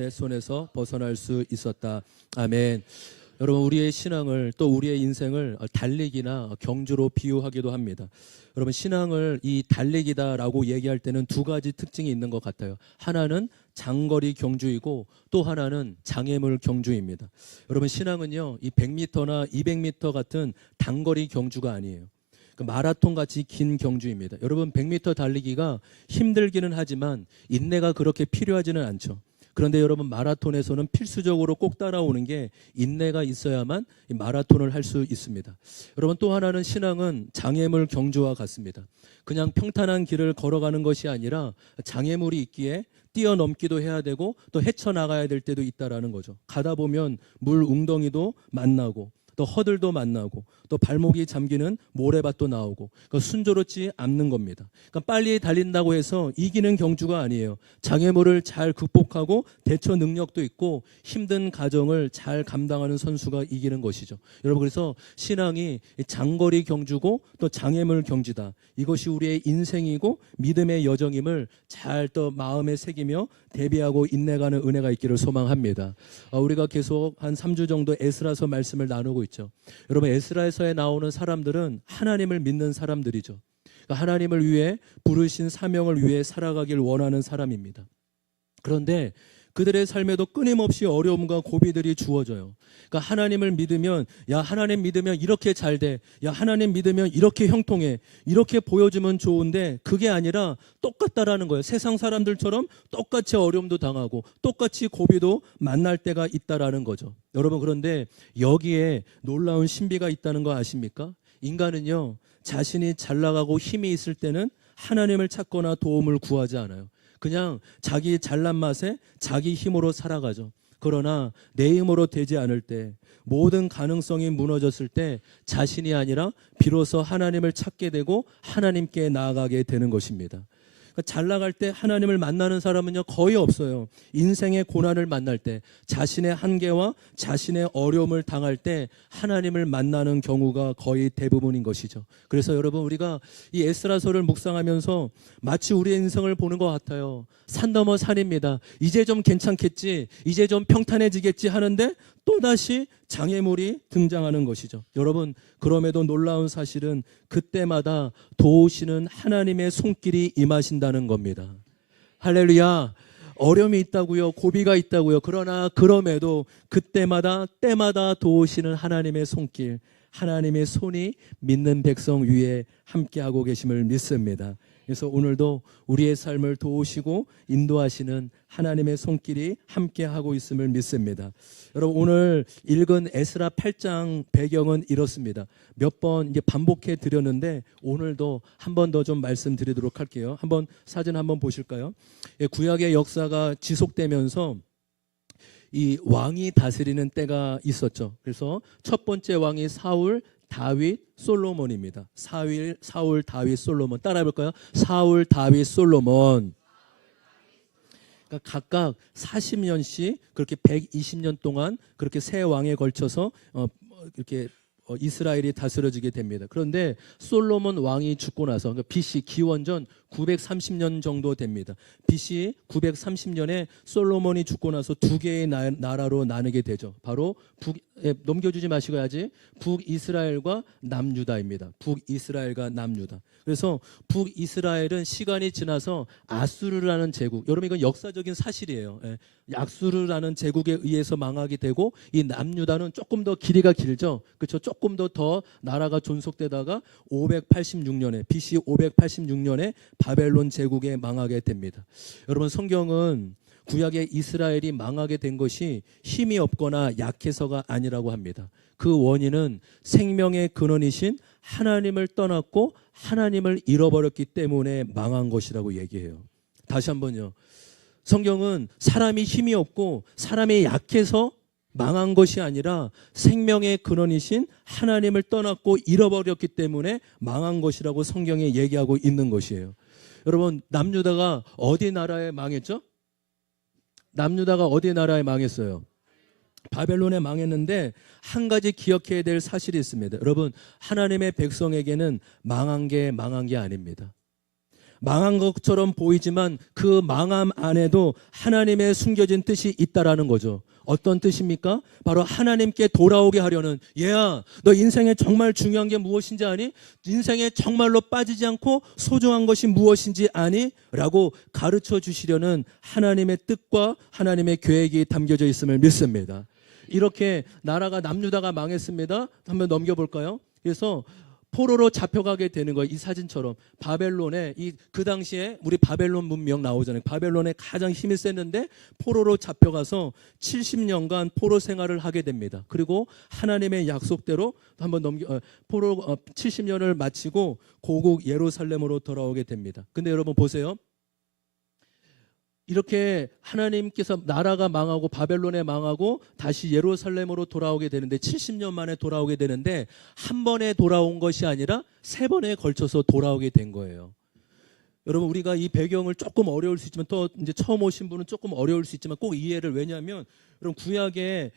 내 손에서 벗어날 수 있었다. 아멘. 여러분, 우리의 신앙을 또 우리의 인생을 달리기나 경주로 비유하기도 합니다. 여러분, 신앙을 이 달리기다라고 얘기할 때는 두 가지 특징이 있는 것 같아요. 하나는 장거리 경주이고 또 하나는 장애물 경주입니다. 여러분, 신앙은요, 이 100m나 200m 같은 단거리 경주가 아니에요. 마라톤 같이 긴 경주입니다. 여러분, 100m 달리기가 힘들기는 하지만 인내가 그렇게 필요하지는 않죠. 그런데 여러분, 마라톤에서는 필수적으로 꼭 따라오는 게 인내가 있어야만 이 마라톤을 할 수 있습니다. 여러분, 또 하나는 신앙은 장애물 경주와 같습니다. 그냥 평탄한 길을 걸어가는 것이 아니라 장애물이 있기에 뛰어넘기도 해야 되고 또 헤쳐나가야 될 때도 있다라는 거죠. 가다 보면 물 웅덩이도 만나고 또 허들도 만나고 또 발목이 잠기는 모래밭도 나오고, 순조롭지 않는 겁니다. 그러니까 빨리 달린다고 해서 이기는 경주가 아니에요. 장애물을 잘 극복하고 대처 능력도 있고 힘든 과정을 잘 감당하는 선수가 이기는 것이죠. 여러분, 그래서 신앙이 장거리 경주고 또 장애물 경주다. 이것이 우리의 인생이고 믿음의 여정임을 잘 또 마음에 새기며 대비하고 인내가는 은혜가 있기를 소망합니다. 우리가 계속 한 3주 정도 에스라서 말씀을 나누고 있죠. 여러분, 에스라에서에 나오는 사람들은 하나님을 믿는 사람들이죠. 그러니까 하나님을 위해 부르신 사명을 위해 살아가길 원하는 사람입니다. 그런데 그들의 삶에도 끊임없이 어려움과 고비들이 주어져요. 그러니까 하나님을 믿으면, 야, 하나님 믿으면 이렇게 잘 돼. 야, 하나님 믿으면 이렇게 형통해. 이렇게 보여주면 좋은데 그게 아니라 똑같다라는 거예요. 세상 사람들처럼 똑같이 어려움도 당하고 똑같이 고비도 만날 때가 있다라는 거죠. 여러분, 그런데 여기에 놀라운 신비가 있다는 거 아십니까? 인간은요, 자신이 잘 나가고 힘이 있을 때는 하나님을 찾거나 도움을 구하지 않아요. 그냥 자기 잘난 맛에 자기 힘으로 살아가죠. 그러나 내 힘으로 되지 않을 때, 모든 가능성이 무너졌을 때 자신이 아니라 비로소 하나님을 찾게 되고 하나님께 나아가게 되는 것입니다. 잘 나갈 때 하나님을 만나는 사람은요, 거의 없어요. 인생의 고난을 만날 때, 자신의 한계와 자신의 어려움을 당할 때 하나님을 만나는 경우가 거의 대부분인 것이죠. 그래서 여러분, 우리가 이 에스라서를 묵상하면서 마치 우리의 인생을 보는 것 같아요. 산 넘어 산입니다. 이제 좀 괜찮겠지, 이제 좀 평탄해지겠지 하는데 또다시 장애물이 등장하는 것이죠. 여러분, 그럼에도 놀라운 사실은 그때마다 도우시는 하나님의 손길이 임하신다는 겁니다. 할렐루야. 어려움이 있다고요, 고비가 있다고요. 그러나 그럼에도 그때마다 때마다 도우시는 하나님의 손길, 하나님의 손이 믿는 백성 위에 함께하고 계심을 믿습니다. 그래서 오늘도 우리의 삶을 도우시고 인도하시는 하나님의 손길이 함께하고 있음을 믿습니다. 여러분, 오늘 읽은 에스라 8장 배경은 이렇습니다. 몇 번 이제 반복해 드렸는데 오늘도 한 번 더 좀 말씀드리도록 할게요. 한번 사진 한번 보실까요? 구약의 역사가 지속되면서 이 왕이 다스리는 때가 있었죠. 그래서 첫 번째 왕이 사울, 다윗, 솔로몬입니다. 사울, 다윗, 솔로몬. 따라해 볼까요? 사울, 다윗, 솔로몬. 그러니까 각각 40년씩 그렇게 120년 동안 그렇게 세 왕에 걸쳐서 이렇게 이스라엘이 다스려지게 됩니다. 그런데 솔로몬 왕이 죽고 나서, 그러니까 BC 기원전 930년 정도 됩니다. BC 930년에 솔로몬이 죽고 나서 두 개의 나라로 나누게 되죠. 바로 넘겨주지 마시고 해야지. 북이스라엘과 남유다입니다. 북이스라엘과 남유다. 그래서 북이스라엘은 시간이 지나서 아수르라는 제국, 여러분 이건 역사적인 사실이에요. 아수르라는 제국에 의해서 망하게 되고, 이 남유다는 조금 더 길이가 길죠. 그렇죠? 조금 더 나라가 존속되다가 586년에 BC 586년에 바벨론 제국에 망하게 됩니다. 여러분, 성경은 구약의 이스라엘이 망하게 된 것이 힘이 없거나 약해서가 아니라고 합니다. 그 원인은 생명의 근원이신 하나님을 떠났고 하나님을 잃어버렸기 때문에 망한 것이라고 얘기해요. 다시 한번요. 성경은 사람이 힘이 없고 사람이 약해서 망한 것이 아니라 생명의 근원이신 하나님을 떠났고 잃어버렸기 때문에 망한 것이라고 성경에 얘기하고 있는 것이에요. 여러분, 남유다가 어디 나라에 망했죠? 남유다가 어디 나라에 망했어요? 바벨론에 망했는데 한 가지 기억해야 될 사실이 있습니다. 여러분, 하나님의 백성에게는 망한 게 아닙니다. 망한 것처럼 보이지만 그 망함 안에도 하나님의 숨겨진 뜻이 있다라는 거죠. 어떤 뜻입니까? 바로 하나님께 돌아오게 하려는, 얘야, 너 인생에 정말 중요한 게 무엇인지 아니? 인생에 정말로 빠지지 않고 소중한 것이 무엇인지 아니? 라고 가르쳐 주시려는 하나님의 뜻과 하나님의 계획이 담겨져 있음을 믿습니다. 이렇게 나라가 남유다가 망했습니다. 한번 넘겨볼까요? 그래서 포로로 잡혀가게 되는 거예요. 이 사진처럼 바벨론에 그 당시에 우리 바벨론 문명 나오잖아요. 바벨론에 가장 힘이 셌는데 포로로 잡혀가서 70년간 포로 생활을 하게 됩니다. 그리고 하나님의 약속대로 한번 포로 70년을 마치고 고국 예루살렘으로 돌아오게 됩니다. 근데 여러분 보세요. 이렇게 하나님께서 나라가 망하고 바벨론에 망하고 다시 예루살렘으로 돌아오게 되는데 70년 만에 돌아오게 되는데 한 번에 돌아온 것이 아니라 세 번에 걸쳐서 돌아오게 된 거예요. 여러분 우리가 이 배경을 조금 어려울 수 있지만 또 이제 처음 오신 분은 조금 어려울 수 있지만 꼭 이해를, 왜냐하면 여러분 구약에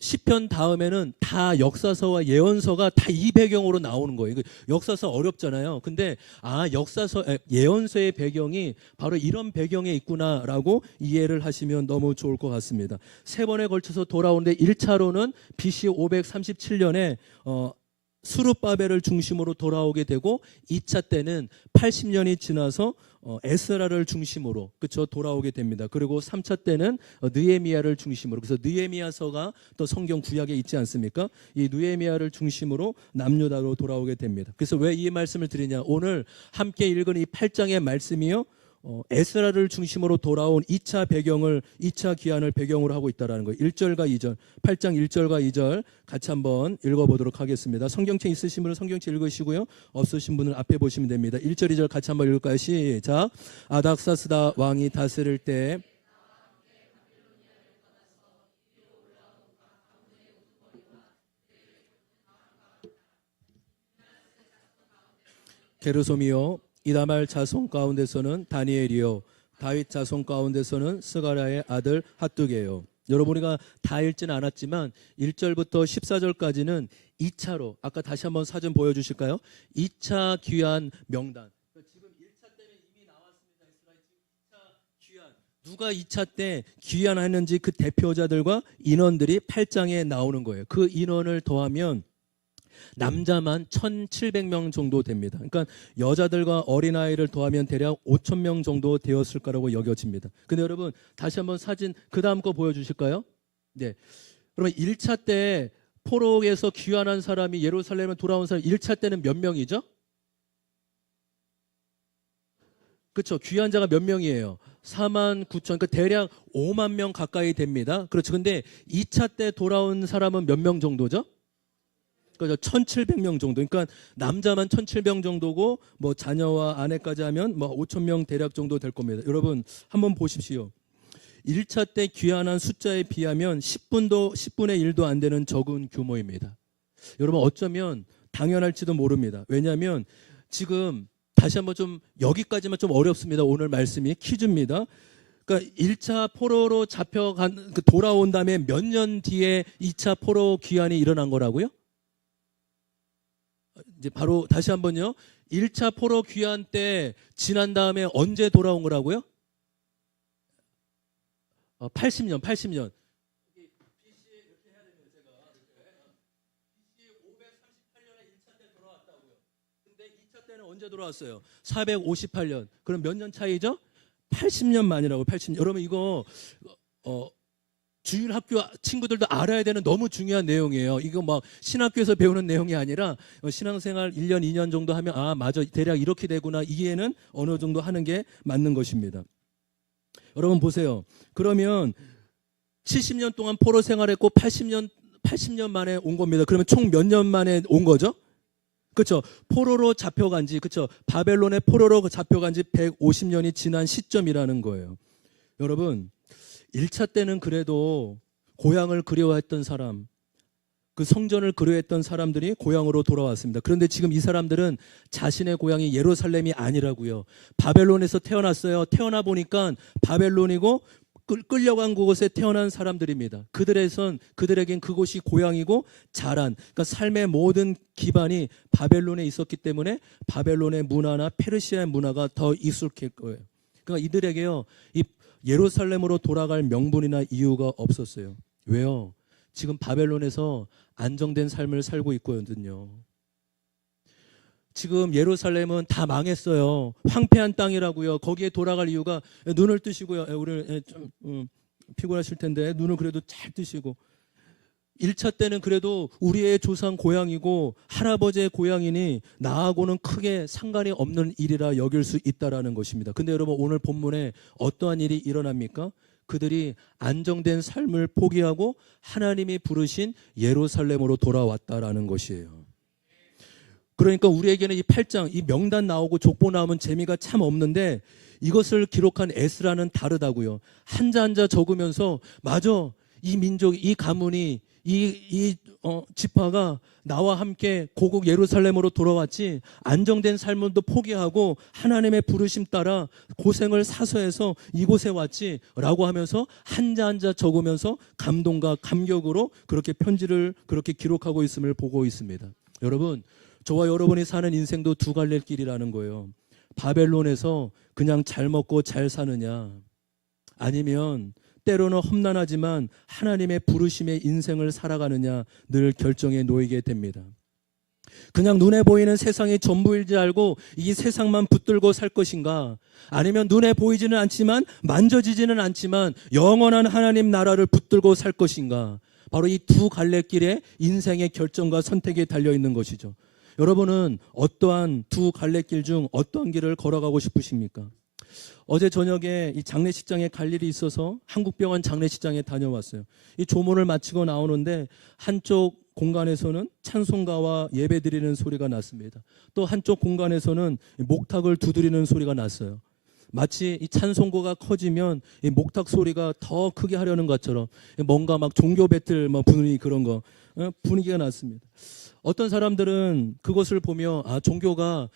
시편 다음에는 다 역사서와 예언서가 다 이 배경으로 나오는 거예요. 역사서 어렵잖아요. 근데 예언서의 배경이 바로 이런 배경에 있구나라고 이해를 하시면 너무 좋을 것 같습니다. 세 번에 걸쳐서 돌아오는데 1차로는 BC 537년에 수룹바벨을 중심으로 돌아오게 되고 2차 때는 80년이 지나서 에스라를 중심으로 돌아오게 됩니다. 그리고 3차 때는 느헤미야를 중심으로, 그래서 느헤미야서가 또 성경 구약에 있지 않습니까? 이 느헤미야를 중심으로 남유다로 돌아오게 됩니다. 그래서 왜 이 말씀을 드리냐? 오늘 함께 읽은 이 8장의 말씀이요, 에스라를 중심으로 돌아온 2차 기한을 배경으로 하고 있다라는 거예요. 1절과 2절, 8장 1절과 2절 같이 한번 읽어보도록 하겠습니다. 성경책 있으신 분은 성경책 읽으시고요, 없으신 분은 앞에 보시면 됩니다. 1절 2절 같이 한번 읽을까요? 시작. 아닥사스다 왕이 다스릴 때 게르솜이요, 이다말 자손 가운데서는 다니엘이요, 다윗 자손 가운데서는 스가랴의 아들 핫두게요. 여러분 우리가 다 읽지는 않았지만 1절부터 14절까지는 2차로, 아까 다시 한번 사진 보여주실까요? 2차 귀환 명단. 지금 1차 때는 이미 나왔습니다. 2차 귀환, 누가 2차 때 귀환했는지 그 대표자들과 인원들이 8장에 나오는 거예요. 그 인원을 더하면 남자만 1,700명 정도 됩니다. 그러니까 여자들과 어린아이를 더하면 대략 5,000명 정도 되었을 거라고 여겨집니다. 근데 여러분 다시 한번 사진 그 다음 거 보여주실까요? 네. 그러면 1차 때 포로에서 귀환한 사람이 예루살렘에 돌아온 사람 1차 때는 몇 명이죠? 그렇죠. 귀환자가 몇 명이에요? 49,000, 그러니까 대략 5만 명 가까이 됩니다. 그렇죠. 근데 2차 때 돌아온 사람은 몇 명 정도죠? 그러니까 1,700명 정도. 그러니까 남자만 1,700명 정도고 뭐 자녀와 아내까지 하면 뭐 5,000명 대략 정도 될 겁니다. 여러분 한번 보십시오. 1차 때 귀환한 숫자에 비하면 10분의 1도 안 되는 적은 규모입니다. 여러분 어쩌면 당연할지도 모릅니다. 왜냐하면 지금 다시 한번 좀 여기까지만 좀 어렵습니다. 오늘 말씀이 퀴즈입니다. 그러니까 1차 포로로 잡혀간 돌아온 다음에 몇 년 뒤에 2차 포로 귀환이 일어난 거라고요? 이제 바로 다시 한번요. 1차 포로 귀환 때 지난 다음에 언제 돌아온 거라고요? 80년. BC 이렇게 해야 됩니다. 제가 BC 538년에 1차 때 돌아왔다고요. 근데 2차 때는 언제 돌아왔어요? 458년. 그럼 몇 년 차이죠? 80년 만이라고. 80년. 여러분 이거 주일학교 친구들도 알아야 되는 너무 중요한 내용이에요. 이거 막 신학교에서 배우는 내용이 아니라 신앙생활 1년, 2년 정도 하면 아 맞아 대략 이렇게 되구나 이해는 어느 정도 하는 게 맞는 것입니다. 여러분 보세요. 그러면 70년 동안 포로 생활했고 80년 만에 온 겁니다. 그러면 총 몇 년 만에 온 거죠? 그렇죠. 포로로 잡혀간 지, 그렇죠. 바벨론의 포로로 잡혀간 지 150년이 지난 시점이라는 거예요. 여러분 1차 때는 그래도 고향을 그리워했던 사람, 그 성전을 그리워했던 사람들이 고향으로 돌아왔습니다. 그런데 지금 이 사람들은 자신의 고향이 예루살렘이 아니라고요. 바벨론에서 태어났어요. 태어나 보니까 바벨론이고 끌려간 그곳에 태어난 사람들입니다. 그들에겐 그곳이 고향이고 자란, 그러니까 삶의 모든 기반이 바벨론에 있었기 때문에 바벨론의 문화나 페르시아의 문화가 더 익숙할 거예요. 그러니까 이들에게요, 이 예루살렘으로 돌아갈 명분이나 이유가 없었어요. 왜요? 지금 바벨론에서 안정된 삶을 살고 있거든요. 지금 예루살렘은 다 망했어요. 황폐한 땅이라고요. 거기에 돌아갈 이유가, 눈을 뜨시고요. 우리 좀 피곤하실 텐데 눈을 그래도 잘 뜨시고, 1차 때는 그래도 우리의 조상 고향이고 할아버지의 고향이니 나하고는 크게 상관이 없는 일이라 여길 수 있다라는 것입니다. 근데 여러분, 오늘 본문에 어떠한 일이 일어납니까? 그들이 안정된 삶을 포기하고 하나님이 부르신 예루살렘으로 돌아왔다라는 것이에요. 그러니까 우리에게는 이 8장, 이 명단 나오고 족보 나오면 재미가 참 없는데, 이것을 기록한 에스라는 다르다고요. 한자 한자 적으면서, 맞아, 이 민족, 이 가문이, 이 지파가 나와 함께 고국 예루살렘으로 돌아왔지, 안정된 삶도 포기하고 하나님의 부르심 따라 고생을 사서해서 이곳에 왔지 라고 하면서 한자 한자 적으면서 감동과 감격으로 그렇게 편지를 그렇게 기록하고 있음을 보고 있습니다. 여러분, 저와 여러분이 사는 인생도 두 갈래 길이라는 거예요. 바벨론에서 그냥 잘 먹고 잘 사느냐, 아니면 때로는 험난하지만 하나님의 부르심의 인생을 살아가느냐, 늘 결정에 놓이게 됩니다. 그냥 눈에 보이는 세상이 전부일 줄 알고 이 세상만 붙들고 살 것인가, 아니면 눈에 보이지는 않지만 만져지지는 않지만 영원한 하나님 나라를 붙들고 살 것인가. 바로 이 두 갈래길에 인생의 결정과 선택이 달려있는 것이죠. 여러분은 어떠한 두 갈래길 중 어떠한 길을 걸어가고 싶으십니까? 어제 저녁에 이 장례식장에 갈 일이 있어서 한국병원 장례식장에 다녀왔어요. 이 조문을 마치고 나오는데 한쪽 공간에서는 찬송가와 예배드리는 소리가 났습니다. 또 한쪽 공간에서는 목탁을 두드리는 소리가 났어요. 마치 이 찬송가가 커지면 이 목탁 소리가 더 크게 하려는 것처럼 뭔가 막 종교 배틀 분위기, 그런 거 분위기가 났습니다. 어떤 사람들은 그것을 보며, 아, 종교가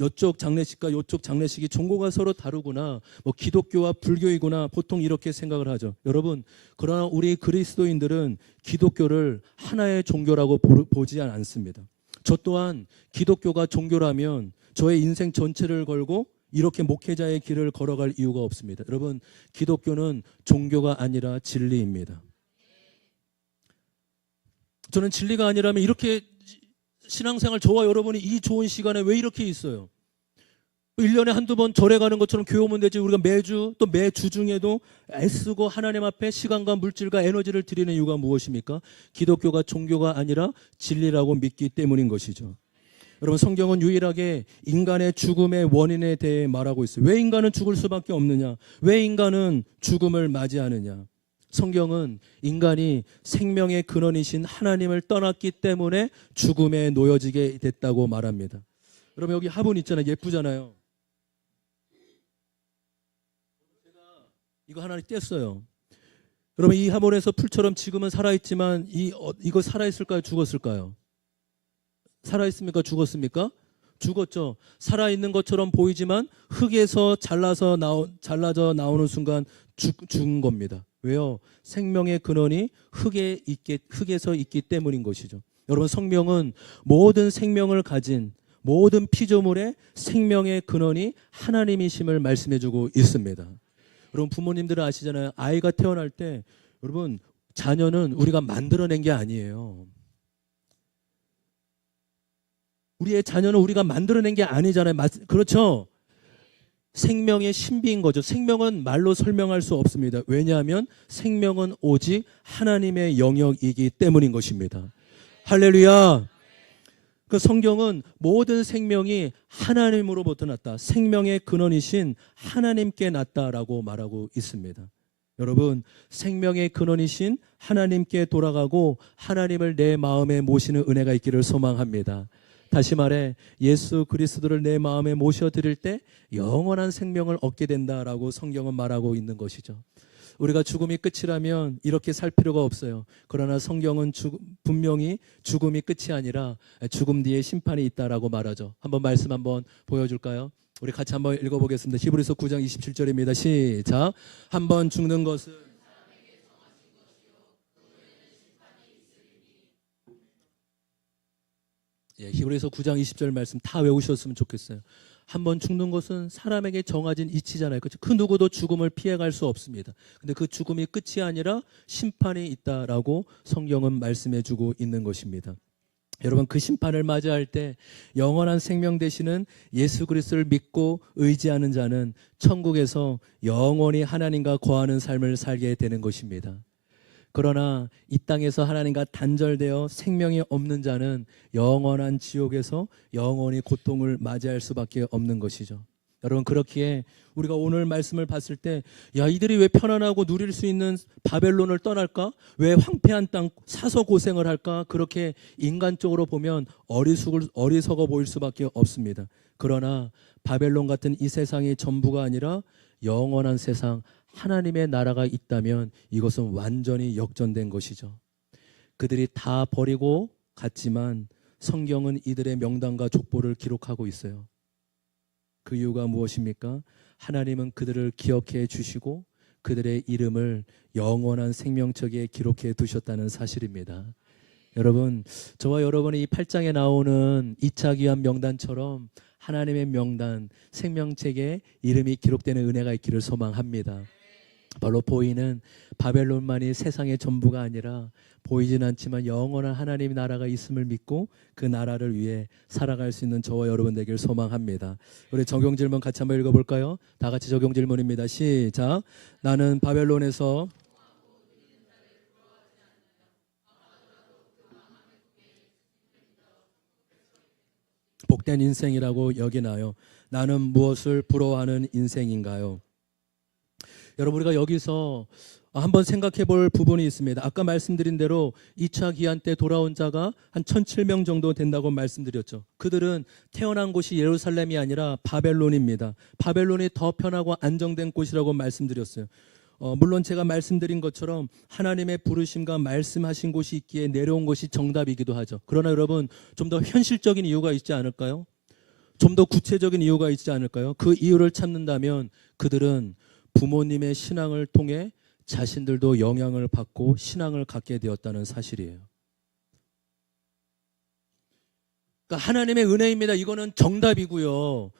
이쪽 장례식과 이쪽 장례식이 종교가 서로 다르구나, 기독교와 불교이구나, 보통 이렇게 생각을 하죠. 여러분, 그러나 우리 그리스도인들은 기독교를 하나의 종교라고 보지 않습니다. 저 또한 기독교가 종교라면 저의 인생 전체를 걸고 이렇게 목회자의 길을 걸어갈 이유가 없습니다. 여러분, 기독교는 종교가 아니라 진리입니다. 저는 진리가 아니라면 이렇게 신앙생활, 저와 여러분이 이 좋은 시간에 왜 이렇게 있어요? 1년에 한두 번 절에 가는 것처럼 교회 오면 되지, 우리가 매주 또 매주 중에도 애쓰고 하나님 앞에 시간과 물질과 에너지를 드리는 이유가 무엇입니까? 기독교가 종교가 아니라 진리라고 믿기 때문인 것이죠. 여러분, 성경은 유일하게 인간의 죽음의 원인에 대해 말하고 있어요. 왜 인간은 죽을 수밖에 없느냐? 왜 인간은 죽음을 맞이하느냐? 성경은 인간이 생명의 근원이신 하나님을 떠났기 때문에 죽음에 놓여지게 됐다고 말합니다. 여러분, 여기 화분 있잖아요. 예쁘잖아요. 제가 이거 하나 뗐어요. 여러분, 이 화분에서 풀처럼 지금은 살아있지만 이거 살아있을까요? 죽었을까요? 살아있습니까? 죽었습니까? 죽었죠. 살아있는 것처럼 보이지만 흙에서 잘라져 나오는 순간 죽은 겁니다. 왜요? 생명의 근원이 흙에서 있기 때문인 것이죠. 여러분, 성경은 모든 생명을 가진 모든 피조물의 생명의 근원이 하나님이심을 말씀해주고 있습니다. 여러분, 부모님들은 아시잖아요. 아이가 태어날 때, 여러분, 자녀는 우리가 만들어낸 게 아니에요. 우리의 자녀는 우리가 만들어낸 게 아니잖아요. 그렇죠? 생명의 신비인 거죠. 생명은 말로 설명할 수 없습니다. 왜냐하면 생명은 오직 하나님의 영역이기 때문인 것입니다. 할렐루야. 그 성경은 모든 생명이 하나님으로부터 났다, 생명의 근원이신 하나님께 났다라고 말하고 있습니다. 여러분, 생명의 근원이신 하나님께 돌아가고 하나님을 내 마음에 모시는 은혜가 있기를 소망합니다. 다시 말해, 예수 그리스도를 내 마음에 모셔드릴 때 영원한 생명을 얻게 된다라고 성경은 말하고 있는 것이죠. 우리가 죽음이 끝이라면 이렇게 살 필요가 없어요. 그러나 성경은 분명히 죽음이 끝이 아니라 죽음 뒤에 심판이 있다라고 말하죠. 한번 말씀 한번 보여줄까요? 우리 같이 한번 읽어보겠습니다. 히브리서 9장 27절입니다. 시작. 한번 죽는 것은 히브리서 9장 20절 말씀 다 외우셨으면 좋겠어요. 한번 죽는 것은 사람에게 정해진 이치잖아요. 그렇죠? 그 누구도 죽음을 피해갈 수 없습니다. 근데 그 죽음이 끝이 아니라 심판이 있다라고 성경은 말씀해주고 있는 것입니다. 여러분, 그 심판을 맞이할 때 영원한 생명 되시는 예수 그리스도를 믿고 의지하는 자는 천국에서 영원히 하나님과 거하는 삶을 살게 되는 것입니다. 그러나 이 땅에서 하나님과 단절되어 생명이 없는 자는 영원한 지옥에서 영원히 고통을 맞이할 수밖에 없는 것이죠. 여러분, 그렇기에 우리가 오늘 말씀을 봤을 때 야, 이들이 왜 편안하고 누릴 수 있는 바벨론을 떠날까? 왜 황폐한 땅 사서 고생을 할까? 그렇게 인간적으로 보면 어리석어 보일 수밖에 없습니다. 그러나 바벨론 같은 이 세상이 전부가 아니라 영원한 세상, 하나님의 나라가 있다면 이것은 완전히 역전된 것이죠. 그들이 다 버리고 갔지만 성경은 이들의 명단과 족보를 기록하고 있어요. 그 이유가 무엇입니까? 하나님은 그들을 기억해 주시고 그들의 이름을 영원한 생명책에 기록해 두셨다는 사실입니다. 여러분, 저와 여러분이 이 8장에 나오는 2차 귀환 명단처럼 하나님의 명단, 생명책에 이름이 기록되는 은혜가 있기를 소망합니다. 바로 보이는 바벨론만이 세상의 전부가 아니라 보이진 않지만 영원한 하나님의 나라가 있음을 믿고 그 나라를 위해 살아갈 수 있는 저와 여러분 되길 소망합니다. 우리 적용 질문 같이 한번 읽어볼까요? 다 같이 적용 질문입니다. 시작. 나는 바벨론에서 복된 인생이라고 여기나요? 나는 무엇을 부러워하는 인생인가요? 여러분, 우리가 여기서 한번 생각해 볼 부분이 있습니다. 아까 말씀드린 대로 2차 기한 때 돌아온 자가 한 1,700명 정도 된다고 말씀드렸죠. 그들은 태어난 곳이 예루살렘이 아니라 바벨론입니다. 바벨론이 더 편하고 안정된 곳이라고 말씀드렸어요. 물론 제가 말씀드린 것처럼 하나님의 부르심과 말씀하신 곳이 있기에 내려온 것이 정답이기도 하죠. 그러나 여러분, 좀 더 현실적인 이유가 있지 않을까요? 좀 더 구체적인 이유가 있지 않을까요? 그 이유를 찾는다면 그들은 부모님의 신앙을 통해 자신들도 영향을 받고 신앙을 갖게 되었다는 사실이에요. 그러니까 하나님의 은혜입니다. 이거는 정답이고요.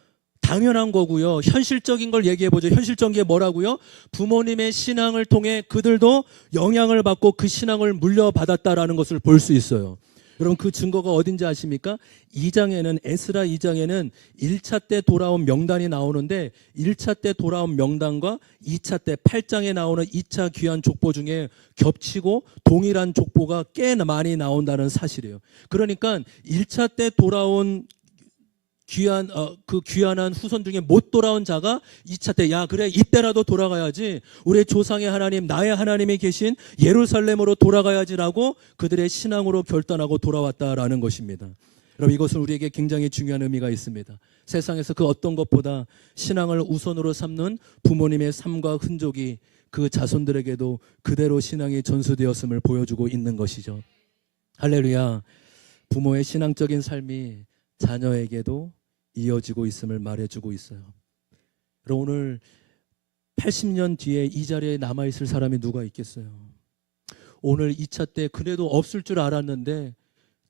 당연한 거고요. 현실적인 걸 얘기해보죠. 현실적인 게 뭐라고요? 부모님의 신앙을 통해 그들도 영향을 받고 그 신앙을 물려받았다라는 것을 볼 수 있어요. 여러분, 그 증거가 어딘지 아십니까? 2장에는 에스라 2장에는 1차 때 돌아온 명단이 나오는데 1차 때 돌아온 명단과 2차 때 8장에 나오는 2차 귀환 족보 중에 겹치고 동일한 족보가 꽤 많이 나온다는 사실이에요. 그러니까 1차 때 돌아온 그 귀환한 후손 중에 못 돌아온 자가 2차 때, 야, 그래, 이때라도 돌아가야지, 우리 조상의 하나님, 나의 하나님이 계신 예루살렘으로 돌아가야지라고 그들의 신앙으로 결단하고 돌아왔다라는 것입니다. 여러분, 이것은 우리에게 굉장히 중요한 의미가 있습니다. 세상에서 그 어떤 것보다 신앙을 우선으로 삼는 부모님의 삶과 흔적이 그 자손들에게도 그대로 신앙이 전수되었음을 보여주고 있는 것이죠. 할렐루야. 부모의 신앙적인 삶이 자녀에게도 이어지고 있음을 말해주고 있어요. 그럼 오늘 80년 뒤에 이 자리에 남아있을 사람이 누가 있겠어요? 오늘 2차 때 그래도 없을 줄 알았는데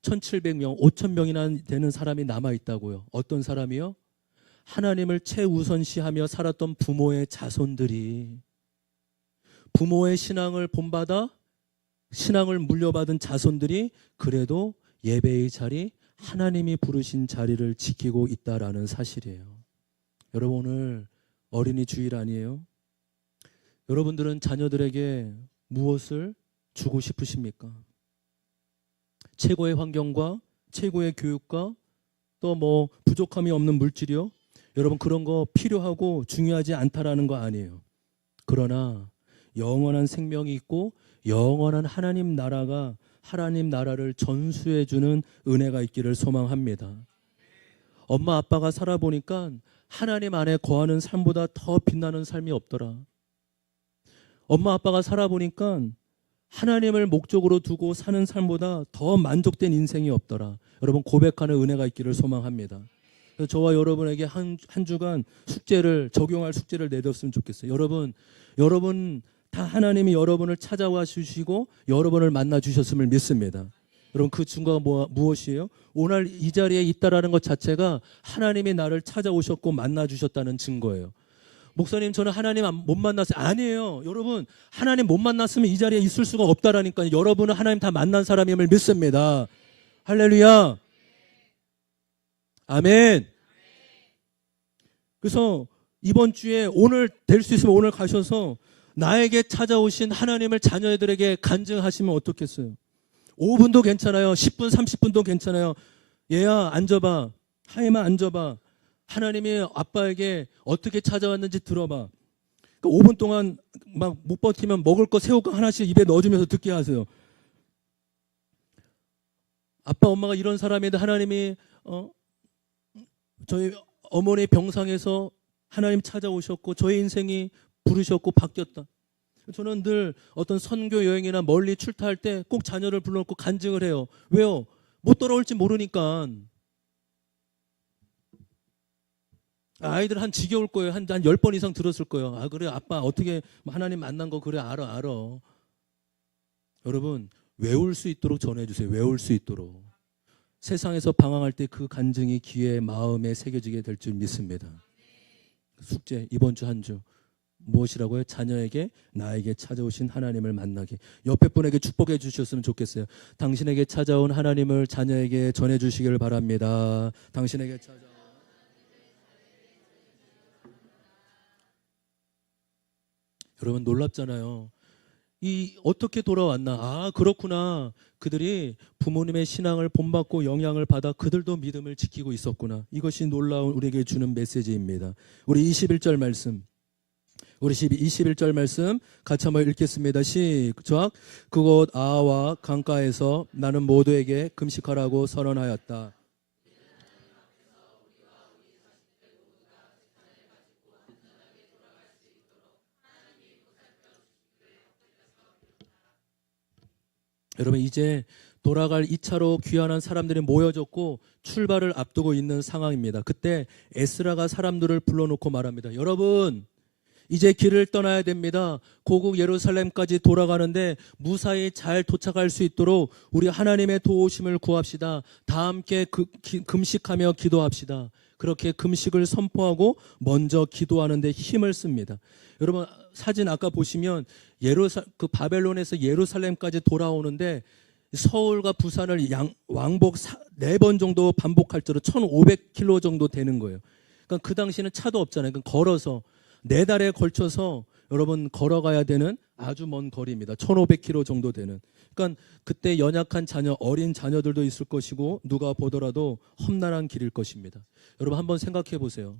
1,700명, 5,000명이나 되는 사람이 남아있다고요. 어떤 사람이요? 하나님을 최우선시하며 살았던 부모의 자손들이, 부모의 신앙을 본받아 신앙을 물려받은 자손들이 그래도 예배의 자리, 하나님이 부르신 자리를 지키고 있다라는 사실이에요. 여러분, 오늘 어린이 주일 아니에요? 여러분들은 자녀들에게 무엇을 주고 싶으십니까? 최고의 환경과 최고의 교육과 또 뭐 부족함이 없는 물질이요? 여러분, 그런 거 필요하고 중요하지 않다라는 거 아니에요. 그러나 영원한 생명이 있고 영원한 하나님 나라를 전수해주는 은혜가 있기를 소망합니다. 엄마 아빠가 살아보니까 하나님 안에 거하는 삶보다 더 빛나는 삶이 없더라. 엄마 아빠가 살아보니까 하나님을 목적으로 두고 사는 삶보다 더 만족된 인생이 없더라. 여러분, 고백하는 은혜가 있기를 소망합니다. 그래서 저와 여러분에게 한 주간 숙제를 적용할 숙제를 내뒀으면 좋겠어요. 여러분 다 하나님이 여러분을 찾아와 주시고 여러분을 만나 주셨음을 믿습니다. 여러분 그 증거가 무엇이에요? 오늘 이 자리에 있다라는 것 자체가 하나님이 나를 찾아오셨고 만나 주셨다는 증거예요. 목사님 저는 하나님 못 만났어요. 아니에요. 여러분 하나님 못 만났으면 이 자리에 있을 수가 없다라니까요. 여러분은 하나님 다 만난 사람임을 믿습니다. 할렐루야. 아멘. 그래서 이번 주에 오늘 될 수 있으면 오늘 가셔서 나에게 찾아오신 하나님을 자녀들에게 간증하시면 어떻겠어요? 5분도 괜찮아요. 10분, 30분도 괜찮아요. 얘야 앉아봐. 하임아 앉아봐. 하나님이 아빠에게 어떻게 찾아왔는지 들어봐. 그러니까 5분 동안 막 못 버티면 먹을 거 새우깡 하나씩 입에 넣어주면서 듣게 하세요. 아빠 엄마가 이런 사람인데 하나님이 저희 어머니 병상에서 하나님 찾아오셨고 저희 인생이 부르셨고 바뀌었다. 저는 늘 어떤 선교 여행이나 멀리 출타할 때 꼭 자녀를 불러놓고 간증을 해요. 왜요? 못 돌아올지 모르니까. 아이들 한 지겨울 거예요. 한 10번 이상 들었을 거예요. 아 그래 아빠 어떻게 하나님 만난 거 그래 알아. 여러분 외울 수 있도록 전해주세요. 외울 수 있도록. 세상에서 방황할 때 그 간증이 귀에 마음에 새겨지게 될 줄 믿습니다. 숙제 이번 주 한 주 무엇이라고요? 자녀에게 나에게 찾아오신 하나님을 만나게. 옆에 분에게 축복해 주셨으면 좋겠어요. 당신에게 찾아온 하나님을 자녀에게 전해 주시기를 바랍니다. 당신에게 찾아온 여러분 놀랍잖아요. 이 어떻게 돌아왔나? 아 그렇구나. 그들이 부모님의 신앙을 본받고 영향을 받아 그들도 믿음을 지키고 있었구나. 이것이 놀라운 우리에게 주는 메시지입니다. 우리 21절 말씀. 우리 21절 말씀 같이 한번 읽겠습니다. 시작. 그곳 아와 강가에서 나는 모두에게 금식하라고 선언하였다. 여러분 이제 돌아갈 2차로 귀환한 사람들이 모여졌고 출발을 앞두고 있는 상황입니다. 그때 에스라가 사람들을 불러놓고 말합니다. 여러분 이제 길을 떠나야 됩니다. 고국 예루살렘까지 돌아가는데 무사히 잘 도착할 수 있도록 우리 하나님의 도우심을 구합시다. 다 함께 금식하며 기도합시다. 그렇게 금식을 선포하고 먼저 기도하는 데 힘을 씁니다. 여러분 사진 아까 보시면 그 바벨론에서 예루살렘까지 돌아오는데 서울과 부산을 왕복 4번 정도 반복할 때로 1500km 정도 되는 거예요. 그러니까 그 당시에는 차도 없잖아요. 그러니까 걸어서 4달에 걸쳐서 여러분 걸어가야 되는 아주 먼 거리입니다. 1500km 정도 되는. 그러니까 그때 연약한 자녀, 어린 자녀들도 있을 것이고 누가 보더라도 험난한 길일 것입니다. 여러분 한번 생각해 보세요.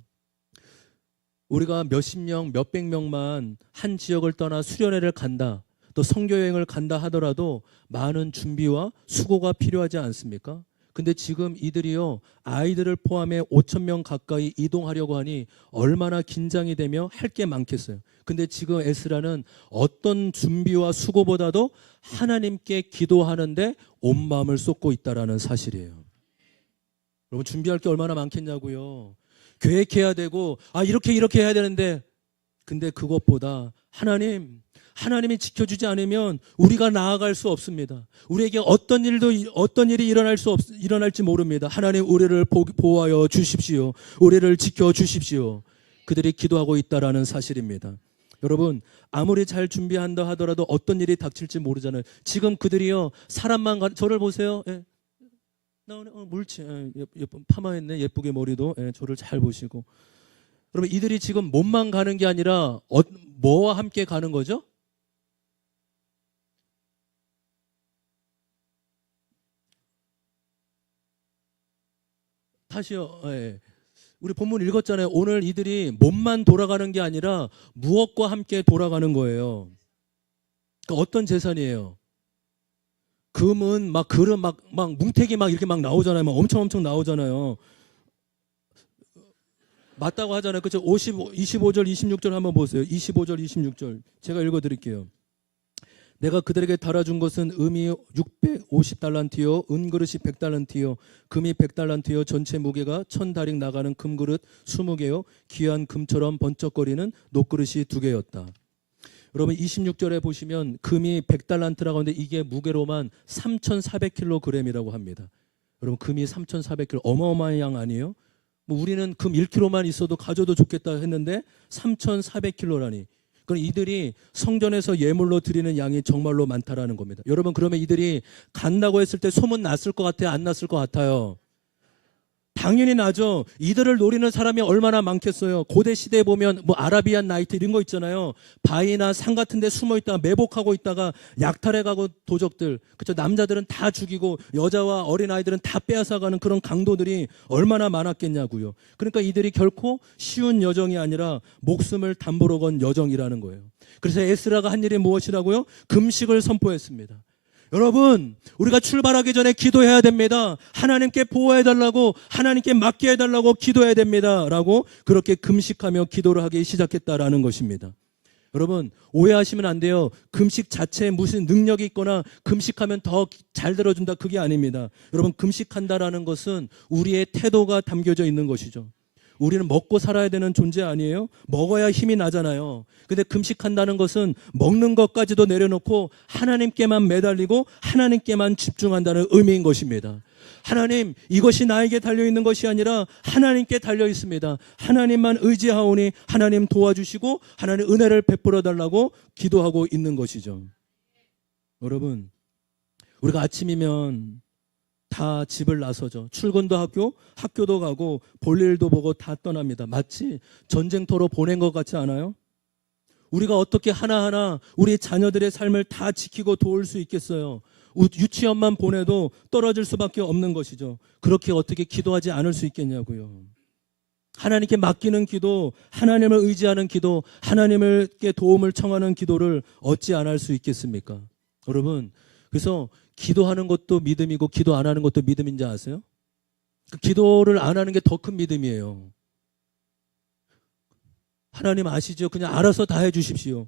우리가 몇십 명, 몇백 명만 한 지역을 떠나 수련회를 간다, 또 선교여행을 간다 하더라도 많은 준비와 수고가 필요하지 않습니까? 근데 지금 이들이요 아이들을 포함해 5천 명 가까이 이동하려고 하니 얼마나 긴장이 되며 할 게 많겠어요. 근데 지금 에스라는 어떤 준비와 수고보다도 하나님께 기도하는데 온 마음을 쏟고 있다라는 사실이에요. 여러분 준비할 게 얼마나 많겠냐고요. 계획해야 되고 이렇게 해야 되는데 근데 그것보다 하나님이 지켜주지 않으면 우리가 나아갈 수 없습니다. 우리에게 어떤 일이 일어날지 모릅니다. 하나님 우리를 보호하여 주십시오. 우리를 지켜 주십시오. 그들이 기도하고 있다라는 사실입니다. 여러분 아무리 잘 준비한다 하더라도 어떤 일이 닥칠지 모르잖아요. 지금 그들이요 사람만 저를 보세요. 예. 나 오늘 물치 파마했네. 예쁘게 머리도. 예, 저를 잘 보시고. 여러분 이들이 지금 몸만 가는 게 아니라 뭐와 함께 가는 거죠? 다시요. 예. 우리 본문 읽었잖아요. 오늘 이들이 몸만 돌아가는 게 아니라 무엇과 함께 돌아가는 거예요. 그러니까 어떤 재산이에요? 금은 막 그릇 막 뭉태기 막 이렇게 막 나오잖아요. 막 엄청 나오잖아요. 맞다고 하잖아요. 그렇죠? 25절 26절 한번 보세요. 25절 26절 제가 읽어드릴게요. 내가 그들에게 달아준 것은 음이 650달란트요 은그릇이 100달란트요 금이 100달란트요 전체 무게가 1000다릭 나가는 금그릇 20개요 귀한 금처럼 번쩍거리는 녹그릇이 2개였다. 여러분 26절에 보시면 금이 100달란트라고 하는데 이게 무게로만 3,400kg이라고 합니다. 여러분 금이 3,400kg 어마어마한 양 아니에요? 뭐 우리는 금 1kg만 있어도 가져도 좋겠다 했는데 3,400kg라니. 그럼 이들이 성전에서 예물로 드리는 양이 정말로 많다라는 겁니다. 여러분 그러면 이들이 간다고 했을 때 소문 났을 것 같아요? 안 났을 것 같아요? 당연히 나죠. 이들을 노리는 사람이 얼마나 많겠어요. 고대 시대에 보면 뭐 아라비안 나이트 이런 거 있잖아요. 바위나 산 같은 데 숨어 있다가 매복하고 있다가 약탈해 가고 도적들. 그렇죠. 남자들은 다 죽이고 여자와 어린아이들은 다 빼앗아가는 그런 강도들이 얼마나 많았겠냐고요. 그러니까 이들이 결코 쉬운 여정이 아니라 목숨을 담보로 건 여정이라는 거예요. 그래서 에스라가 한 일이 무엇이라고요? 금식을 선포했습니다. 여러분 우리가 출발하기 전에 기도해야 됩니다. 하나님께 보호해달라고 하나님께 맡게 해달라고 기도해야 됩니다 라고 그렇게 금식하며 기도를 하기 시작했다라는 것입니다. 여러분 오해하시면 안 돼요. 금식 자체에 무슨 능력이 있거나 금식하면 더 잘 들어준다 그게 아닙니다. 여러분 금식한다라는 것은 우리의 태도가 담겨져 있는 것이죠. 우리는 먹고 살아야 되는 존재 아니에요? 먹어야 힘이 나잖아요. 근데 금식한다는 것은 먹는 것까지도 내려놓고 하나님께만 매달리고 하나님께만 집중한다는 의미인 것입니다. 하나님 이것이 나에게 달려있는 것이 아니라 하나님께 달려있습니다. 하나님만 의지하오니 하나님 도와주시고 하나님 은혜를 베풀어 달라고 기도하고 있는 것이죠. 여러분 우리가 아침이면 다 집을 나서죠. 출근도 하고 학교도 가고 볼일도 보고 다 떠납니다. 마치 전쟁터로 보낸 것 같지 않아요? 우리가 어떻게 하나하나 우리 자녀들의 삶을 다 지키고 도울 수 있겠어요? 유치원만 보내도 떨어질 수밖에 없는 것이죠. 그렇게 어떻게 기도하지 않을 수 있겠냐고요. 하나님께 맡기는 기도, 하나님을 의지하는 기도, 하나님께 도움을 청하는 기도를 어찌 안 할 수 있겠습니까? 여러분 그래서 기도하는 것도 믿음이고 기도 안 하는 것도 믿음인지 아세요? 그 기도를 안 하는 게 더 큰 믿음이에요. 하나님 아시죠? 그냥 알아서 다 해주십시오.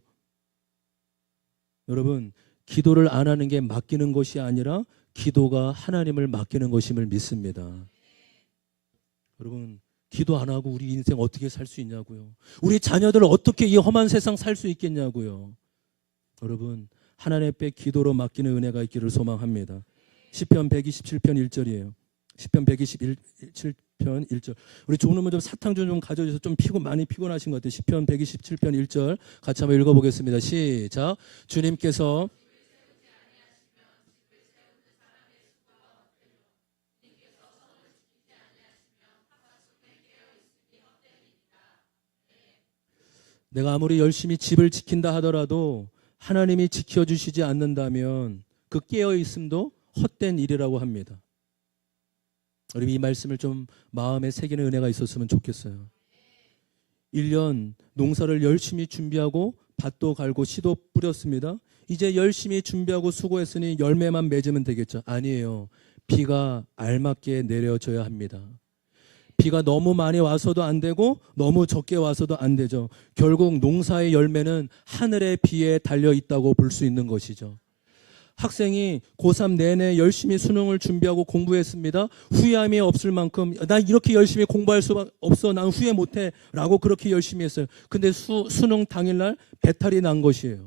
여러분 기도를 안 하는 게 맡기는 것이 아니라 기도가 하나님을 맡기는 것임을 믿습니다. 여러분 기도 안 하고 우리 인생 어떻게 살 수 있냐고요. 우리 자녀들 어떻게 이 험한 세상 살 수 있겠냐고요. 여러분 하나님 앞에 기도로 맡기는 은혜가 있기를 소망합니다. 시편 127편 1절이에요. 시편 127편 1절. 우리 종로문 좀 사탕 좀 가져주셔서 좀 많이 피곤하신 것 같아요. 시편 127편 1절 같이 한번 읽어보겠습니다. 시작. 주님께서 내가 아무리 열심히 집을 지킨다 하더라도 하나님이 지켜주시지 않는다면 그 깨어있음도 헛된 일이라고 합니다. 우리 이 말씀을 좀 마음에 새기는 은혜가 있었으면 좋겠어요. 1년 농사를 열심히 준비하고 밭도 갈고 씨도 뿌렸습니다. 이제 열심히 준비하고 수고했으니 열매만 맺으면 되겠죠? 아니에요. 비가 알맞게 내려져야 합니다. 비가 너무 많이 와서도 안 되고 너무 적게 와서도 안 되죠. 결국 농사의 열매는 하늘의 비에 달려 있다고 볼 수 있는 것이죠. 학생이 고3 내내 열심히 수능을 준비하고 공부했습니다. 후회함이 없을 만큼 난 이렇게 열심히 공부할 수 없어. 난 후회 못해 라고 그렇게 열심히 했어요. 근데 수능 당일날 배탈이 난 것이에요.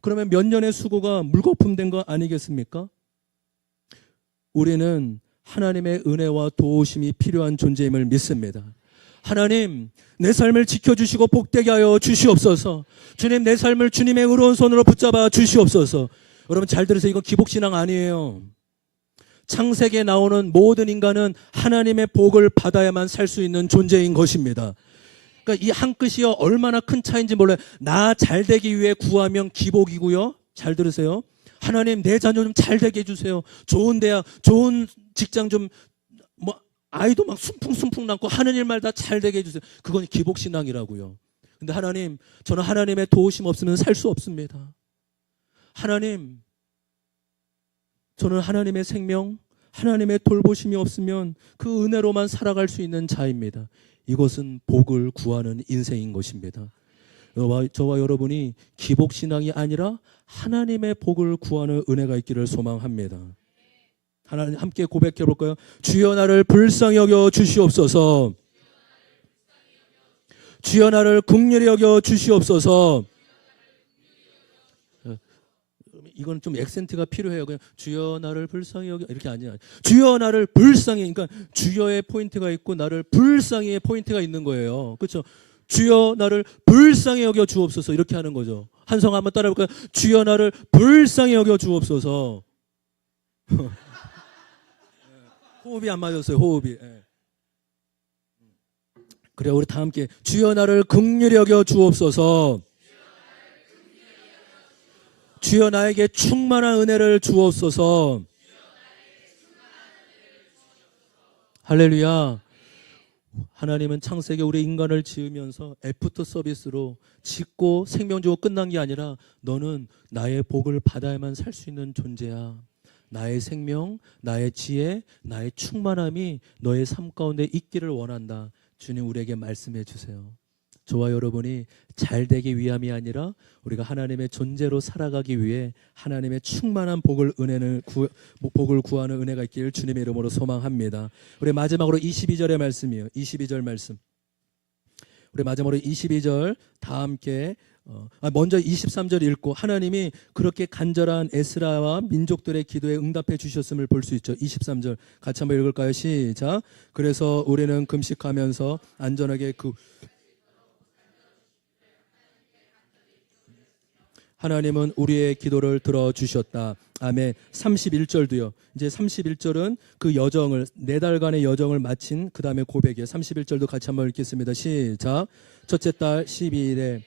그러면 몇 년의 수고가 물거품 된 거 아니겠습니까? 우리는 하나님의 은혜와 도우심이 필요한 존재임을 믿습니다. 하나님 내 삶을 지켜주시고 복되게 하여 주시옵소서. 주님 내 삶을 주님의 의로운 손으로 붙잡아 주시옵소서. 여러분 잘 들으세요. 이건 기복신앙 아니에요. 창세기에 나오는 모든 인간은 하나님의 복을 받아야만 살 수 있는 존재인 것입니다. 그러니까 이 한 끗이요 얼마나 큰 차이인지 몰라요. 나 잘되기 위해 구하면 기복이고요. 잘 들으세요. 하나님 내 자녀 좀 잘되게 해주세요. 좋은 대학, 좋은 직장 좀 아이도 막 숨풍숨풍 낳고 하는 일만 다 잘되게 해주세요. 그건 기복신앙이라고요. 근데 하나님 저는 하나님의 도우심 없으면 살 수 없습니다. 하나님 저는 하나님의 생명, 하나님의 돌보심이 없으면 그 은혜로만 살아갈 수 있는 자입니다. 이것은 복을 구하는 인생인 것입니다. 저와 여러분이 기복신앙이 아니라 하나님의 복을 구하는 은혜가 있기를 소망합니다. 하나님 함께 고백해 볼까요? 주여 나를 불쌍히 여겨 주시옵소서. 주여 나를 긍휼히 여겨 주시옵소서. 이건 좀 액센트가 필요해요. 그냥 주여 나를 불쌍히 여겨 이렇게 아니야. 주여 나를 불쌍히, 그러니까 주여의 포인트가 있고 나를 불쌍히의 포인트가 있는 거예요. 그렇죠? 주여 나를 불쌍히 여겨 주옵소서 이렇게 하는 거죠. 한성 한번 따라 볼까요? 주여 나를 불쌍히 여겨 주옵소서. 호흡이 안 맞았어요. 호흡이. 그래 우리 다 함께 주여 나를 긍휼히 여겨 주옵소서. 주여 나에게 충만한 은혜를 주옵소서. 할렐루야. 하나님은 창세기 우리 인간을 지으면서 애프터 서비스로 짓고 생명 주고 끝난 게 아니라 너는 나의 복을 받아야만 살 수 있는 존재야. 나의 생명, 나의 지혜, 나의 충만함이 너의 삶 가운데 있기를 원한다. 주님 우리에게 말씀해 주세요. 저와 여러분이 잘 되기 위함이 아니라 우리가 하나님의 존재로 살아가기 위해 하나님의 충만한 복을 구하는 은혜가 있기를 주님의 이름으로 소망합니다. 우리 마지막으로 22절의 말씀이에요. 22절 말씀. 우리 마지막으로 22절 다 함께 먼저 23절 읽고 하나님이 그렇게 간절한 에스라와 민족들의 기도에 응답해 주셨음을 볼 수 있죠. 23절 같이 한번 읽을까요? 시작. 그래서 우리는 금식하면서 안전하게 하나님은 우리의 기도를 들어주셨다. 아멘. 31절도요. 이제 31절은 그 여정을 4달간의 여정을 마친 그 다음에 고백이에요. 31절도 같이 한번 읽겠습니다. 시작. 첫째 달 12일에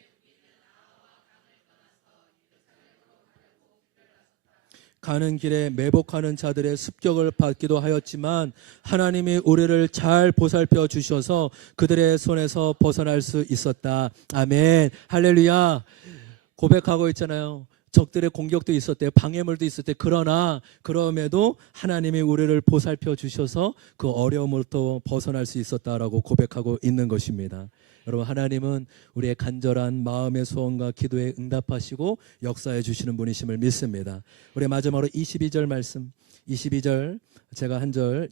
가는 길에 매복하는 자들의 습격을 받기도 하였지만 하나님이 우리를 잘 보살펴 주셔서 그들의 손에서 벗어날 수 있었다. 아멘. 할렐루야. 고백하고 있잖아요. 적들의 공격도 있었대요. 방해물도 있었대요. 그럼에도 하나님이 우리를 보살펴 주셔서 그 어려움으로부터 벗어날 수 있었다라고 고백하고 있는 것입니다. 여러분 하나님은 우리의 간절한 마음의 소원과 기도에 응답하시고 역사해 주시는 분이심을 믿습니다. 우리 마지막으로 22절 말씀 22절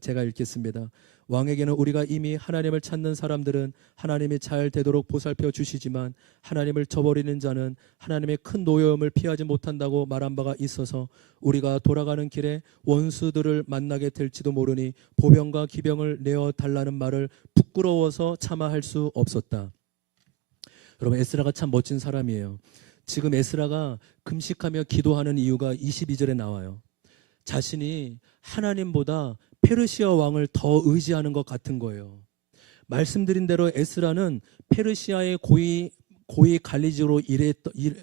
제가 읽겠습니다. 왕에게는 우리가 이미 하나님을 찾는 사람들은 하나님이 잘 되도록 보살펴 주시지만 하나님을 저버리는 자는 하나님의 큰 노여움을 피하지 못한다고 말한 바가 있어서 우리가 돌아가는 길에 원수들을 만나게 될지도 모르니 보병과 기병을 내어 달라는 말을 부끄러워서 참아할 수 없었다. 여러분 에스라가 참 멋진 사람이에요. 지금 에스라가 금식하며 기도하는 이유가 22절에 나와요. 자신이 하나님보다 페르시아 왕을 더 의지하는 것 같은 거예요. 말씀드린 대로 에스라는 페르시아의 고위 관리직으로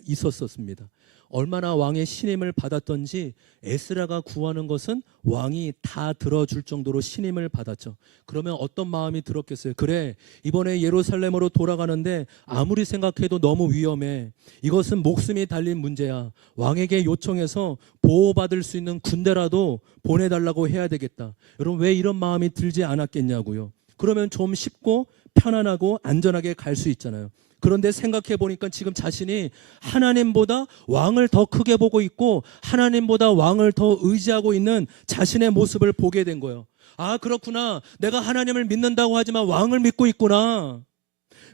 있었습니다. 얼마나 왕의 신임을 받았던지 에스라가 구하는 것은 왕이 다 들어줄 정도로 신임을 받았죠. 그러면 어떤 마음이 들었겠어요? 그래, 이번에 예루살렘으로 돌아가는데 아무리 생각해도 너무 위험해. 이것은 목숨이 달린 문제야. 왕에게 요청해서 보호받을 수 있는 군대라도 보내달라고 해야 되겠다. 여러분 왜 이런 마음이 들지 않았겠냐고요. 그러면 좀 쉽고 편안하고 안전하게 갈 수 있잖아요. 그런데 생각해 보니까 지금 자신이 하나님보다 왕을 더 크게 보고 있고 하나님보다 왕을 더 의지하고 있는 자신의 모습을 보게 된 거예요. 아, 그렇구나. 내가 하나님을 믿는다고 하지만 왕을 믿고 있구나.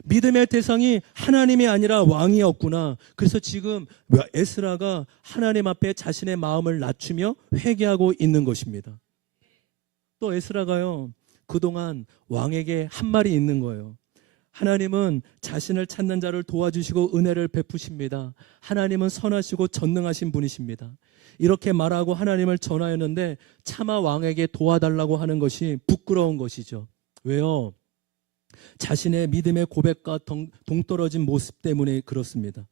믿음의 대상이 하나님이 아니라 왕이었구나. 그래서 지금 에스라가 하나님 앞에 자신의 마음을 낮추며 회개하고 있는 것입니다. 또 에스라가요, 그동안 왕에게 한 말이 있는 거예요. 하나님은 자신을 찾는 자를 도와주시고 은혜를 베푸십니다. 하나님은 선하시고 전능하신 분이십니다. 이렇게 말하고 하나님을 전하였는데 차마 왕에게 도와달라고 하는 것이 부끄러운 것이죠. 왜요? 자신의 믿음의 고백과 동떨어진 모습 때문에 그렇습니다.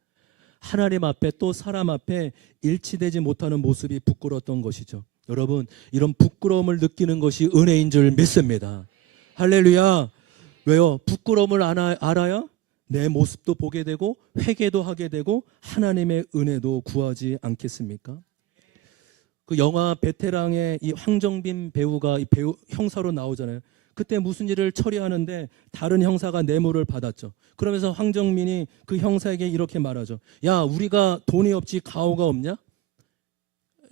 하나님 앞에 또 사람 앞에 일치되지 못하는 모습이 부끄러웠던 것이죠. 여러분, 이런 부끄러움을 느끼는 것이 은혜인 줄 믿습니다. 할렐루야. 왜요? 부끄러움을 알아야 내 모습도 보게 되고 회개도 하게 되고 하나님의 은혜도 구하지 않겠습니까? 그 영화 베테랑의 이 황정빈 배우가 이 배우 형사로 나오잖아요. 그때 무슨 일을 처리하는데 다른 형사가 뇌물을 받았죠. 그러면서 황정민이 그 형사에게 이렇게 말하죠. 야, 우리가 돈이 없지 가오가 없냐?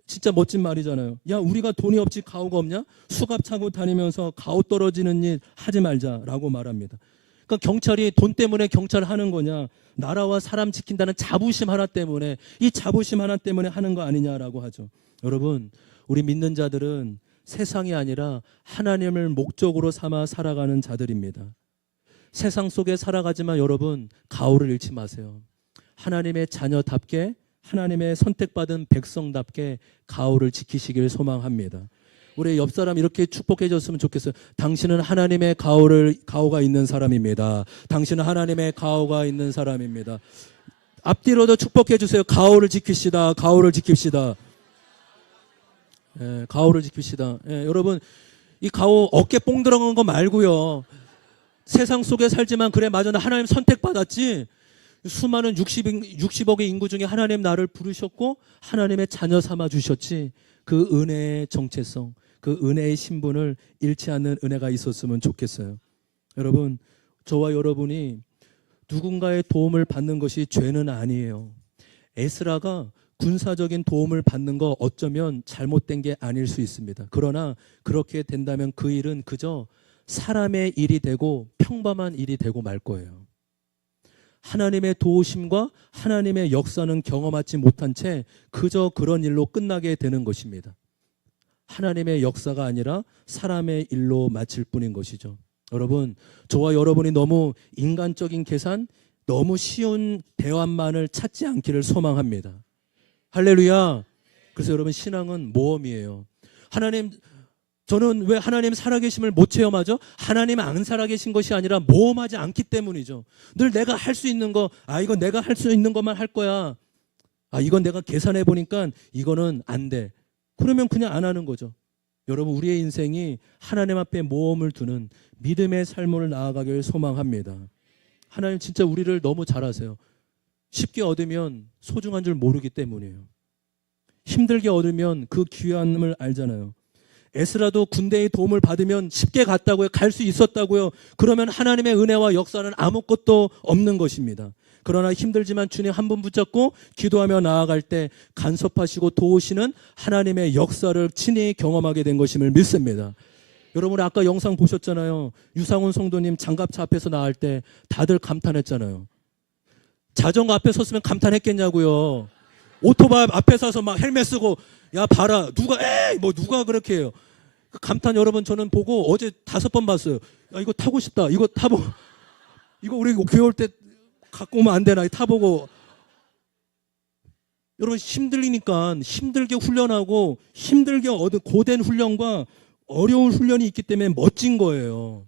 진짜 멋진 말이잖아요. 야, 우리가 돈이 없지 가오가 없냐? 수갑 차고 다니면서 가오 떨어지는 일 하지 말자라고 말합니다. 그러니까 경찰이 돈 때문에 경찰을 하는 거냐? 나라와 사람 지킨다는 자부심 하나 때문에, 이 자부심 하나 때문에 하는 거 아니냐라고 하죠. 여러분, 우리 믿는 자들은 세상이 아니라 하나님을 목적으로 삼아 살아가는 자들입니다. 세상 속에 살아가지만 여러분, 가오를 잃지 마세요. 하나님의 자녀답게, 하나님의 선택받은 백성답게 가오를 지키시길 소망합니다. 우리 옆 사람 이렇게 축복해 줬으면 좋겠어요. 당신은 하나님의 가오가 있는 사람입니다. 당신은 하나님의 가오가 있는 사람입니다. 앞뒤로도 축복해 주세요. 가오를 지킵시다. 가오를 지킵시다. 예, 가오를 지킵시다. 예, 여러분, 이 가오 어깨 뽕 들어간 거 말고요. 세상 속에 살지만 그래, 맞아, 나 하나님 선택받았지. 수많은 60억의 인구 중에 하나님 나를 부르셨고 하나님의 자녀 삼아 주셨지. 그 은혜의 정체성, 그 은혜의 신분을 잃지 않는 은혜가 있었으면 좋겠어요. 여러분, 저와 여러분이 누군가의 도움을 받는 것이 죄는 아니에요. 에스라가 군사적인 도움을 받는 거 어쩌면 잘못된 게 아닐 수 있습니다. 그러나 그렇게 된다면 그 일은 그저 사람의 일이 되고 평범한 일이 되고 말 거예요. 하나님의 도우심과 하나님의 역사는 경험하지 못한 채 그저 그런 일로 끝나게 되는 것입니다. 하나님의 역사가 아니라 사람의 일로 마칠 뿐인 것이죠. 여러분, 저와 여러분이 너무 인간적인 계산, 너무 쉬운 대안만을 찾지 않기를 소망합니다. 할렐루야. 그래서 여러분, 신앙은 모험이에요. 저는 왜 하나님 살아계심을 못 체험하죠? 하나님 안 살아계신 것이 아니라 모험하지 않기 때문이죠. 늘 내가 할 수 있는 거, 이건 내가 할 수 있는 것만 할 거야. 이건 내가 계산해 보니까 이거는 안 돼. 그러면 그냥 안 하는 거죠. 여러분, 우리의 인생이 하나님 앞에 모험을 두는 믿음의 삶을 나아가길 소망합니다. 하나님 진짜 우리를 너무 잘 아세요. 쉽게 얻으면 소중한 줄 모르기 때문이에요. 힘들게 얻으면 그 귀함을 알잖아요. 에스라도 군대의 도움을 받으면 쉽게 갔다고요. 갈 수 있었다고요. 그러면 하나님의 은혜와 역사는 아무것도 없는 것입니다. 그러나 힘들지만 주님 한 분 붙잡고 기도하며 나아갈 때 간섭하시고 도우시는 하나님의 역사를 친히 경험하게 된 것임을 믿습니다. 여러분, 아까 영상 보셨잖아요. 유상훈 성도님 장갑차 앞에서 나갈 때 다들 감탄했잖아요. 자전거 앞에 섰으면 감탄했겠냐고요. 오토바이 앞에 서서 막 헬멧 쓰고, 야 봐라, 누가 그렇게 해요. 그 감탄 여러분, 저는 보고 어제 5번 봤어요. 야, 이거 타고 싶다. 이거 타보고, 이거 우리 교회 올 때 갖고 오면 안 되나? 타보고. 여러분, 힘들리니까 힘들게 훈련하고 힘들게 얻은 고된 훈련과 어려운 훈련이 있기 때문에 멋진 거예요.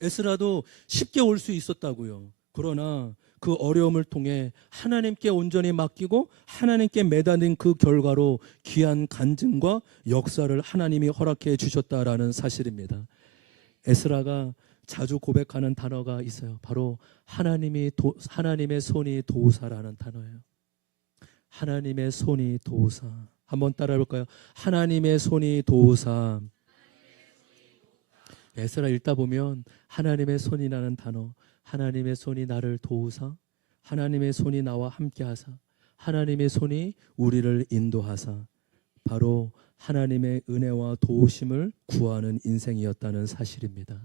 에스라도 쉽게 올 수 있었다고요. 그러나 그 어려움을 통해 하나님께 온전히 맡기고 하나님께 매달린 그 결과로 귀한 간증과 역사를 하나님이 허락해 주셨다라는 사실입니다. 에스라가 자주 고백하는 단어가 있어요. 바로 하나님의 손이 도우사라는 단어예요. 하나님의 손이 도우사. 한번 따라해 볼까요? 하나님의 손이 도우사. 에스라 읽다 보면 하나님의 손이라는 단어, 하나님의 손이 나를 도우사, 하나님의 손이 나와 함께하사, 하나님의 손이 우리를 인도하사, 바로 하나님의 은혜와 도우심을 구하는 인생이었다는 사실입니다.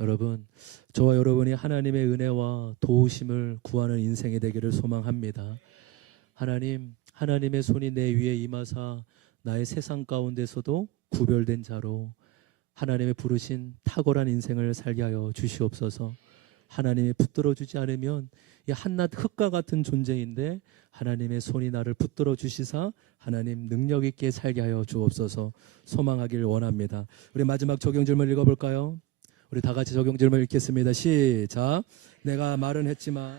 여러분, 저와 여러분이 하나님의 은혜와 도우심을 구하는 인생이 되기를 소망합니다. 하나님의 손이 내 위에 임하사 나의 세상 가운데서도 구별된 자로 하나님의 부르신 탁월한 인생을 살게 하여 주시옵소서. 하나님이 붙들어 주지 않으면 이 한낱 흙과 같은 존재인데 하나님의 손이 나를 붙들어 주시사 하나님 능력 있게 살게 하여 주옵소서. 소망하길 원합니다. 우리 마지막 적용 질문 읽어볼까요? 우리 다 같이 적용 질문 읽겠습니다. 시작. 내가 말은 했지만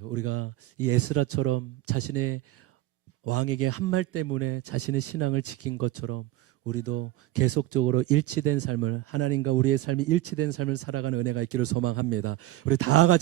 우리가 이 에스라처럼 자신의 왕에게 한 말 때문에 자신의 신앙을 지킨 것처럼 우리도 계속적으로 일치된 삶을, 하나님과 우리의 삶이 일치된 삶을 살아가는 은혜가 있기를 소망합니다. 우리 다 같이